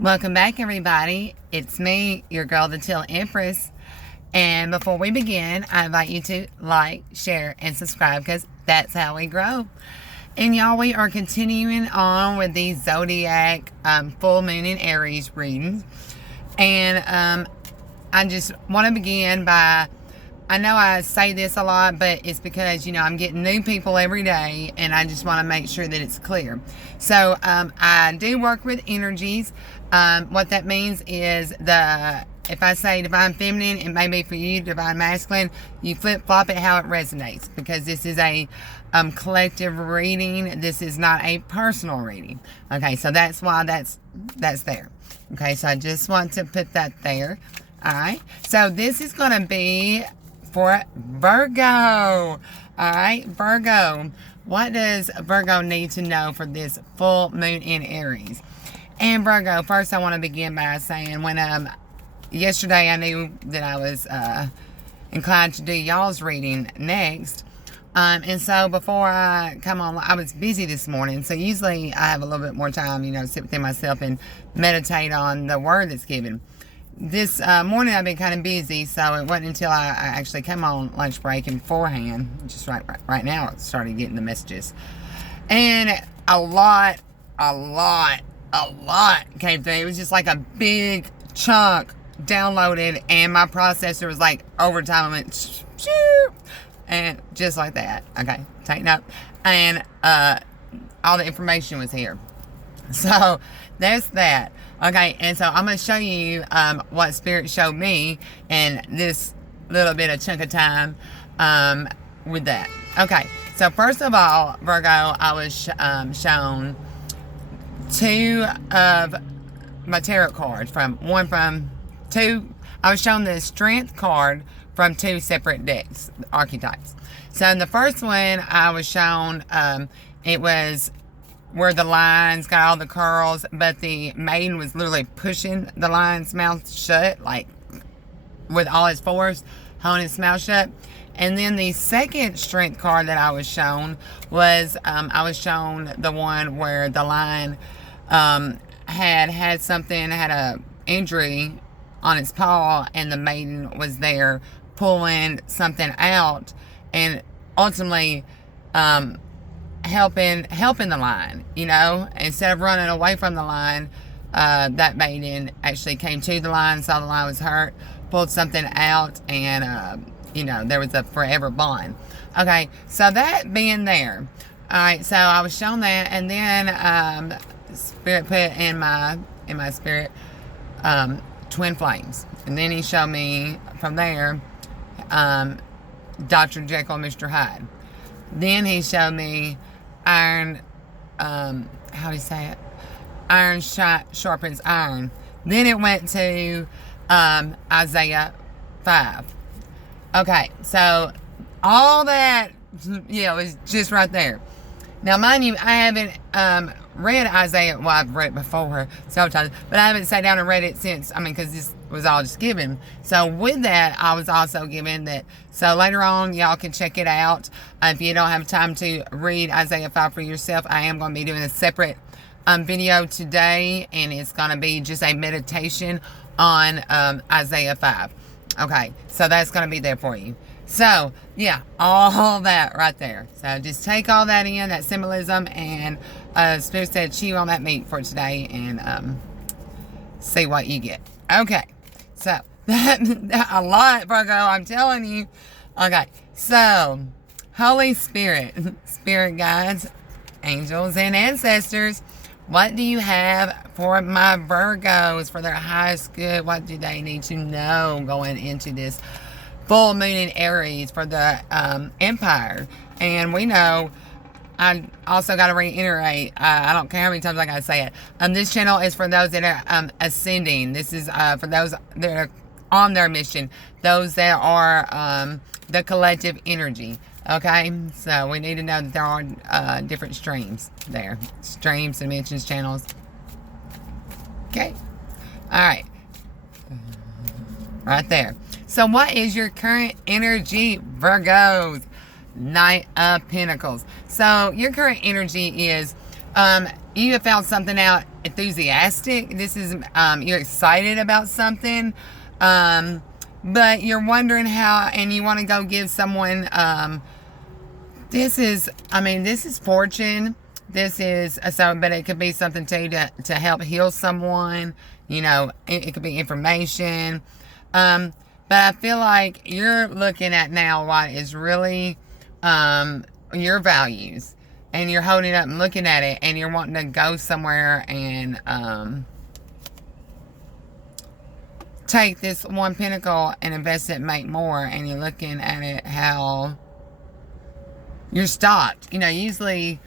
Welcome back, everybody. It's me, your girl, the Teal Empress. And before we begin, I invite you to like, share, and subscribe because that's how we grow. And y'all, we are continuing on with the Zodiac full moon in Aries readings. And I just want to begin by, I know I say this a lot, but it's because, I'm getting new people every day, and I just want to make sure that it's clear. So, I do work with energies. What that means is if I say divine feminine, it may be for you divine masculine. You flip-flop it how it resonates, because this is a collective reading. This is not a personal reading. Okay, so that's why that's there. Okay, so I just want to put that there. All right, so this is going to be for Virgo. All right, Virgo. What does Virgo need to know for this full moon in Aries? And Virgo, first I want to begin by saying when yesterday I knew that I was inclined to do y'all's reading next. And so before I come on, I was busy this morning. So usually I have a little bit more time, to sit within myself and meditate on the word that's given. This morning I've been kind of busy, so it wasn't until I actually came on lunch break and beforehand, just right now, I started getting the messages. And a lot came through. It was just like a big chunk downloaded, and my processor was like overtime. I went, shoo, and just like that. Okay, tighten up. And all the information was here. So there's that. Okay, and so I'm going to show you what Spirit showed me in this little bit of chunk of time with that. Okay, so first of all, Virgo, I was shown two of my tarot cards from two. I was shown the Strength card from two separate decks, archetypes. So in the first one, I was shown it was where the lion's got all the curls, but the maiden was literally pushing the lion's mouth shut, like with all his force, holding his mouth shut. And then the second Strength card that I was shown was, I was shown the one where the lion had a injury on its paw, and the maiden was there pulling something out, and ultimately, helping the lion, instead of running away from the lion, that maiden actually came to the lion, saw the lion was hurt, pulled something out, and, there was a forever bond. Okay, so that being there, all right, so I was shown that, and then, Spirit put in my spirit, twin flames, and then he showed me from there, Dr. Jekyll and Mr. Hyde. Then he showed me iron, how do you say it? Iron sharpens iron. Then it went to Isaiah 5. Okay, so all that, was just right there. Now, mind you, I haven't read Isaiah. Well, I've read it before several times, but I haven't sat down and read it since, because this was all just given. So with that, I was also given that. So later on, y'all can check it out. If you don't have time to read Isaiah 5 for yourself, I am going to be doing a separate video today, and it's going to be just a meditation on Isaiah 5. Okay, so that's going to be there for you. So, yeah, all that right there. So just take all that in, that symbolism, and Spirit said chew on that meat for today and see what you get. Okay, so that a lot, Virgo, I'm telling you. Okay, so Holy Spirit, spirit guides, angels, and ancestors, what do you have for my Virgos for their highest good? What do they need to know going into this full moon in Aries for the Empire? And we know, I also got to reiterate, I don't care how many times I got to say it, this channel is for those that are ascending. This is for those that are on their mission, those that are the collective energy. Okay, so we need to know that there are different streams there. Streams, dimensions, channels. Okay, all right. Right there. So what is your current energy, Virgos? Knight of Pentacles. So your current energy is you have found something out enthusiastic. This is, you're excited about something, but you're wondering how, and you want to go give someone, this is fortune. This is, so, but it could be something to help heal someone. You know, it could be information. But I feel like you're looking at now what is really, your values. And you're holding it up and looking at it, and you're wanting to go somewhere and take this one pentacle and invest it, make more. And you're looking at it how you're stopped. You know, usually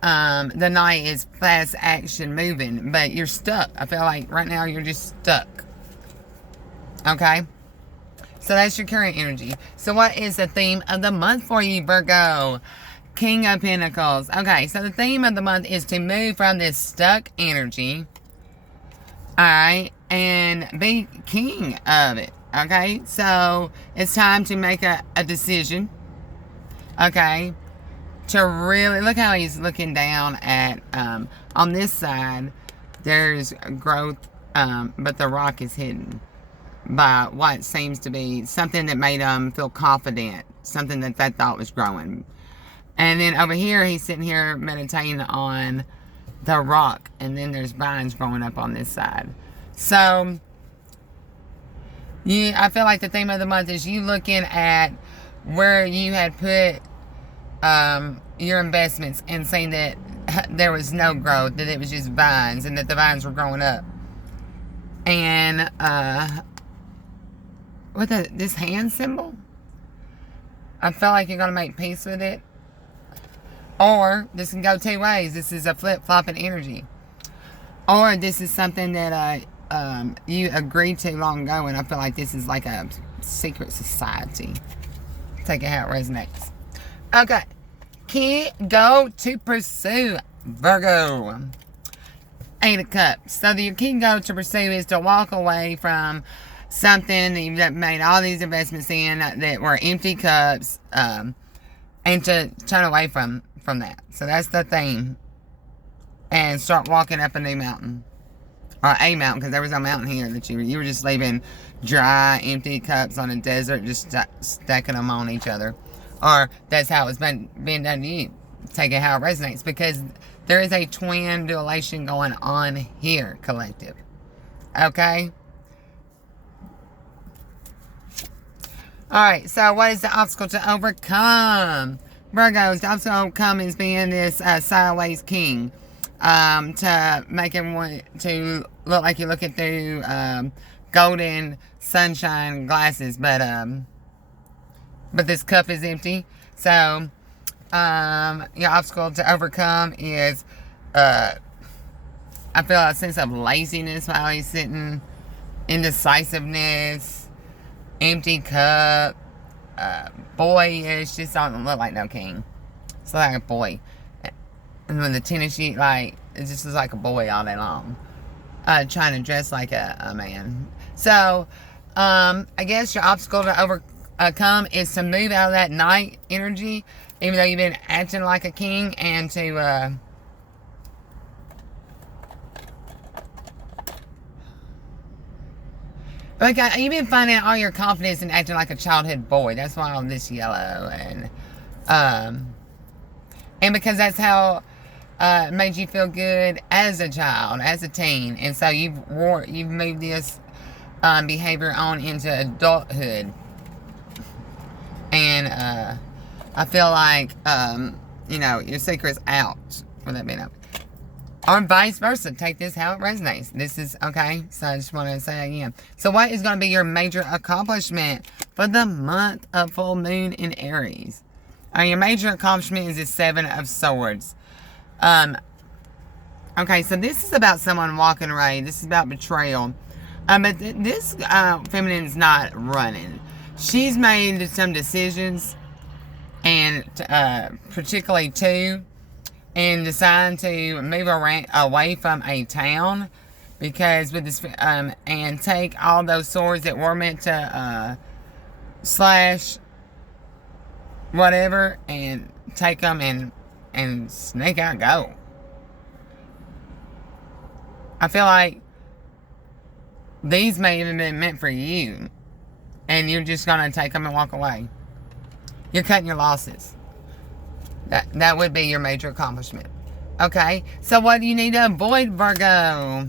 the Knight is fast action moving, but you're stuck. I feel like right now you're just stuck. Okay? So that's your current energy. So what is the theme of the month for you, Virgo? King of Pentacles. Okay, so the theme of the month is to move from this stuck energy, alright, and be king of it. Okay, so it's time to make a decision. Okay, to really look how he's looking down at, on this side, there's growth, but the rock is hidden by what seems to be something that made him feel confident, something that thought was growing. And then over here, he's sitting here meditating on the rock. And then there's vines growing up on this side. So, I feel like the theme of the month is you looking at where you had put your investments and saying that there was no growth, that it was just vines, and that the vines were growing up. And, this hand symbol? I feel like you're going to make peace with it. Or, this can go two ways. This is a flip-flopping energy. Or, this is something that you agreed to long ago, and I feel like this is like a secret society. Take it how it resonates. Okay. Key go to pursue, Virgo. 8 of Cups. So, your key go to pursue is to walk away from something that you've made all these investments in that were empty cups, and to turn away from that. So that's the theme. And start walking up a new mountain. Or a mountain, because there was a mountain here that you were just leaving dry, empty cups on a desert, just stacking them on each other. Or that's how it's being done to you. Take it how it resonates. Because there is a twin dualation going on here, collective. Okay? Alright, so what is the obstacle to overcome? Virgos, the obstacle to overcome is being this sideways king. To make him want to look like you're looking through golden sunshine glasses, but this cup is empty. So your obstacle to overcome is I feel a sense of laziness while he's sitting, indecisiveness, empty cup, boyish, just don't look like no king. It's like a boy. And when the tennis sheet, like, it just looks like a boy all day long. Trying to dress like a man. So, I guess your obstacle to overcome is to move out of that Knight energy, even though you've been acting like a king, and to, like, you've been finding all your confidence and acting like a childhood boy. That's why all this yellow, and because that's how made you feel good as a child, as a teen, and so you've moved this behavior on into adulthood, and I feel like your secret's out for that being up, or vice versa. Take this how it resonates. This is okay. So I just want to say again. So what is going to be your major accomplishment for the month of full moon in Aries? Your major accomplishment is the 7 of Swords. Okay, so this is about someone walking away. This is about betrayal. But this feminine's not running. She's made some decisions, and particularly two, and decided to move away from a town, because with this and take all those swords that were meant to slash whatever, and take them and snake out, go. I feel like these may even been meant for you. And you're just going to take them and walk away. You're cutting your losses. That would be your major accomplishment. Okay? So what do you need to avoid, Virgo?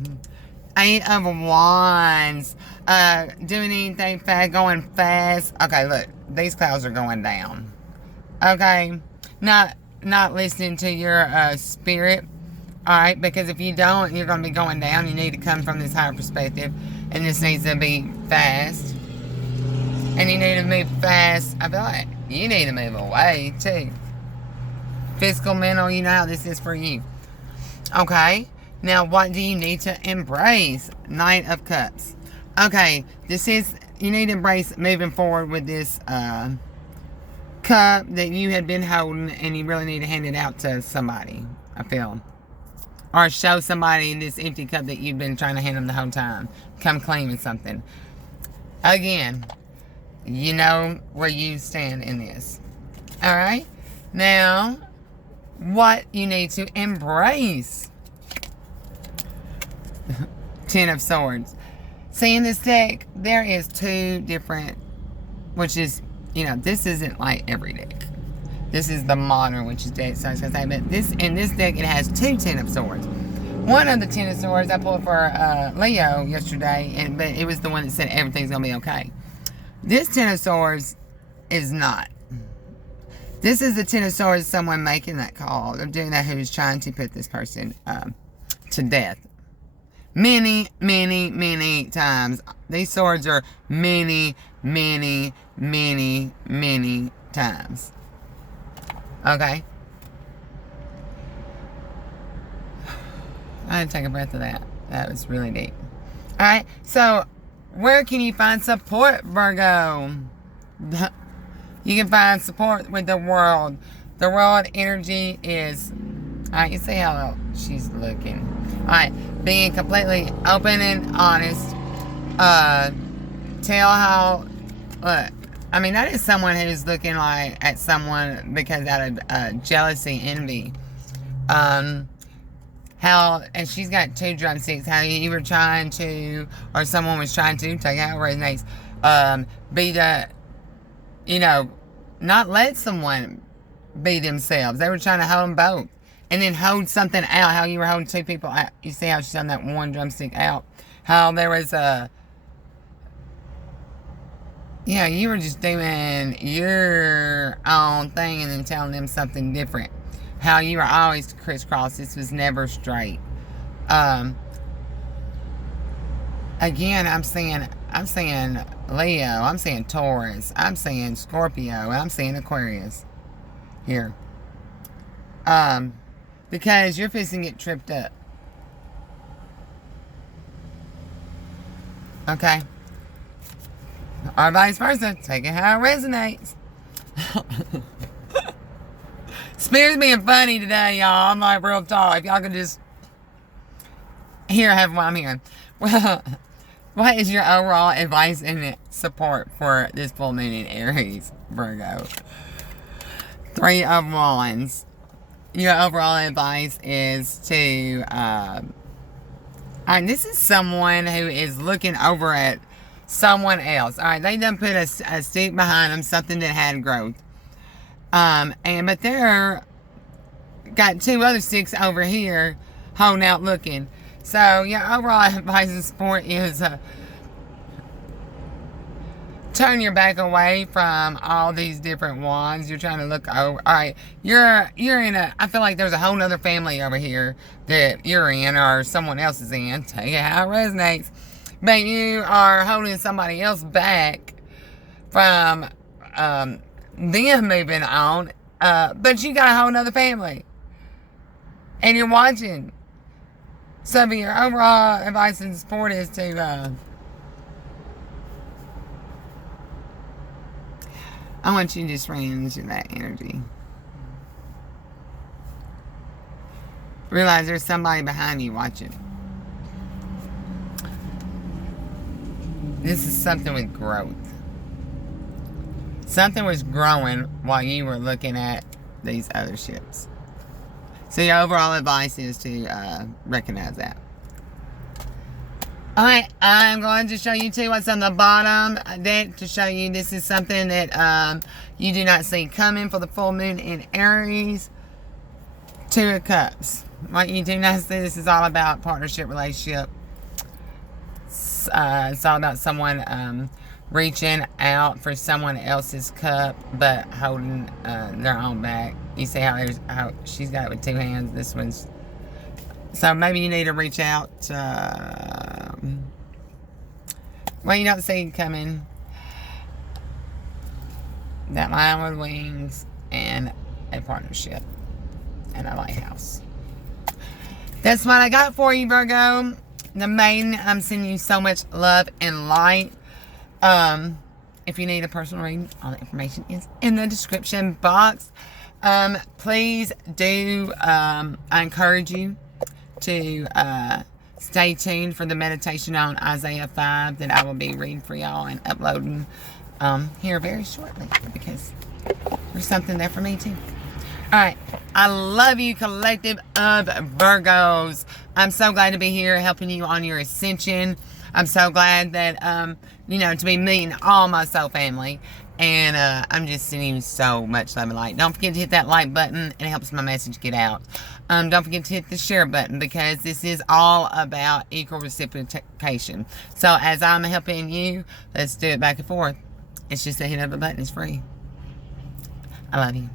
8 of Wands. Doing anything fast, going fast. Okay, look. These clouds are going down. Okay? Not listening to your spirit. Alright? Because if you don't, you're going to be going down. You need to come from this higher perspective. And this needs to be fast. And you need to move fast. I feel like you need to move away, too. Physical, mental, you know how this is for you. Okay? Now, what do you need to embrace? Knight of Cups. Okay, this is, you need to embrace moving forward with this cup that you had been holding, and you really need to hand it out to somebody, I feel. Or show somebody this empty cup that you've been trying to hand them the whole time. Come clean with something. Again, you know where you stand in this. Alright? Now, what you need to embrace. 10 of Swords. See, in this deck, there is 2 different, which is, you know, this isn't like every deck. This is the modern, which is deck, so I was going to say, but this, in this deck, it has 2 10 of Swords. One of the 10 of Swords I pulled for Leo yesterday, but it was the one that said everything's going to be okay. This 10 of Swords is not. This is the 10 of Swords, someone making that call. They're doing that who's trying to put this person to death. Many, many, many times. These swords are many, many, many, many times. Okay? I had to take a breath of that. That was really deep. Alright, so where can you find support, Virgo? You can find support with the world. The world energy is... Alright, you see how she's looking. Alright, being completely open and honest. Tell how... Look, I mean, that is someone who's looking like at someone because out of jealousy, envy. How, and she's got 2 drumsticks, how you were trying to, or someone was trying to, take out resonates, be the, you know, not let someone be themselves. They were trying to hold them both. And then hold something out, how you were holding 2 people out. You see how she's done that 1 drumstick out? How there was a, yeah, you were just doing your own thing and then telling them something different. How you were always crisscross. This was never straight. Again, I'm saying Leo. I'm saying Taurus. I'm saying Scorpio. I'm saying Aquarius. Here. Because you're fixing to get tripped up. Okay? Or vice versa. Take it how it resonates. Spirit's being funny today, y'all. I'm like real talk. If y'all could just have what I'm hearing. Well, what is your overall advice and support for this full moon in Aries, Virgo? 3 of Wands. Your overall advice is to, and this is someone who is looking over at someone else. Alright, they done put a stick behind them, something that had growth. But they're got 2 other sticks over here holding out looking. So your overall advice and support is turn your back away from all these different wands. You're trying to look over. Alright, you're in a, I feel like there's a whole nother family over here that you're in or someone else is in. Take it how it resonates. But you are holding somebody else back from them moving on. But you got a whole nother family. And you're watching. So your overall advice and support is to I want you to just ring into that energy. Realize there's somebody behind you watching. This is something with growth. Something was growing while you were looking at these other ships. So your overall advice is to recognize that. Alright, I'm going to show you too what's on the bottom deck to show you this is something that you do not see coming for the full moon in Aries. Two of Cups. What you do not see, this is all about partnership, relationship. It's all about someone reaching out for someone else's cup, but holding their own back. You see how she's got it with two hands. This one's... So maybe you need to reach out. Well, you don't see it coming. That lion with wings and a partnership and a lighthouse. That's what I got for you, Virgo. The maiden, I'm sending you so much love and light. If you need a personal reading, all the information is in the description box. Please do, I encourage you to stay tuned for the meditation on Isaiah 5 that I will be reading for y'all and uploading here very shortly, because there's something there for me too. Alright, I love you, collective of Virgos. I'm so glad to be here helping you on your ascension. I'm so glad that, you know, to be meeting all my soul family. And I'm just sending you so much love and light. Don't forget to hit that like button. It helps my message get out. Don't forget to hit the share button, because this is all about equal reciprocation. So as I'm helping you, let's do it back and forth. It's just a hit of a button. It's free. I love you.